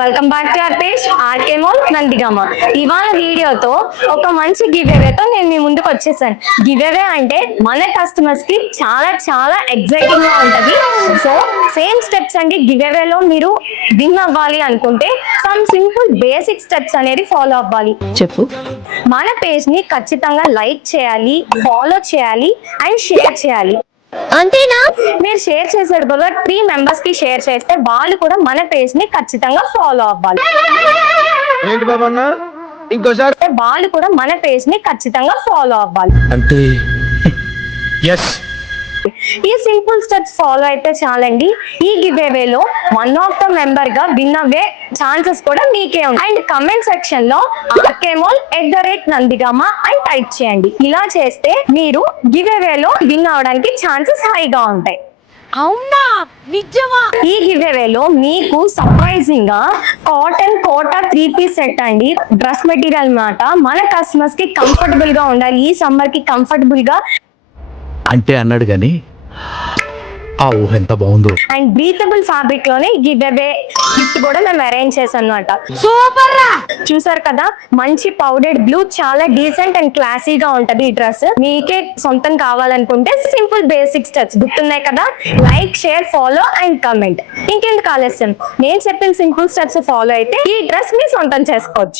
Welcome back to our page RK mall Nandigama. ఇవాళ వీడియోతో ఒక మంచి గివ్ అవేతో నేను మీ ముందుకు వచ్చేసాను. గివ్ అవే అంటే మన కస్టమర్స్ కి చాలా చాలా ఎక్సైటింగ్ గా ఉంటది. సో సేమ్ స్టెప్స్ అండి. గివ్ అవేలో మీరు విన్ అవ్వాలి అనుకుంటే సమ్ సింపుల్ బేసిక్ స్టెప్స్ అనేది ఫాలో అవ్వాలి. చెప్పు. మన పేజ్ ని ఖచ్చితంగా లైక్ చేయాలి, ఫాలో చేయాలి అండ్ షేర్ చేయాలి. అంతేనా? మీరు షేర్ చేసేటప్పుడు 3 మెంబర్స్ కి షేర్ చేస్తే వాళ్ళు కూడా మన పేజ్ ని ఖచ్చితంగా ఫాలో అవ్వాలి. ఏంటి బాబన్నా ఇంకోసారి వాళ్ళు కూడా మన పేజ్ ని ఖచ్చితంగా ఫాలో అవ్వాలి. అంటే ఎస్ ఈ సింపుల్ స్టెప్స్ ఫాలో అయితే చాలండి. ఈ గివ్ అవేలో వన్ ఆఫ్ ద మెంబర్ గా విన్ అవ్వే ఛాన్సెస్ కూడా మీకే ఉంటాయి. అండ్ కమెంట్ సెక్షన్ లో @నందిగామ అని టైప్ చేయండి. ఇలా చేస్తే మీరు గివ్ అవేలో విన్ అవడానికి ఛాన్సెస్ హైగా ఉంటాయి. అవునా? నిజమా? ఈ గివ్ అవేలో మీకు సర్ప్రైజింగ్ గా కాటన్ కోటా 3-piece సెట్ అండి. డ్రెస్ మెటీరియల్ మాట మన కస్టమర్స్ కి కంఫర్టబుల్ గా ఉండాలి. ఈ సమ్మర్ కి కంఫర్టబుల్ గా అంటే అన్నాడు గాని ఆ ఊహ ఎంత బాగుందో. అండ్ బ్రీతబుల్ ఫ్యాబ్రిక్ లోనే గివ్ అవే గిఫ్ట్ కూడా మేము అరేంజ్ చేసాం అన్నమాట. సూపర్ రా! చూసారు కదా, మంచి పౌడర్డ్ బ్లూ, చాలా డీసెంట్ అండ్ క్లాసీగా ఉంటది ఈ డ్రెస్. మీకే సొంతం కావాలనుకుంటే సింపుల్ బేసిక్ స్టెప్స్ గుర్తున్నాయి కదా. Like, share, follow and comment. ఇంకెందుకు ఆలస్యం, నేను చెప్పిన సింపుల్ స్టెప్స్ ఫాలో అయితే ఈ డ్రెస్ మీ సొంతం చేసుకోవచ్చు.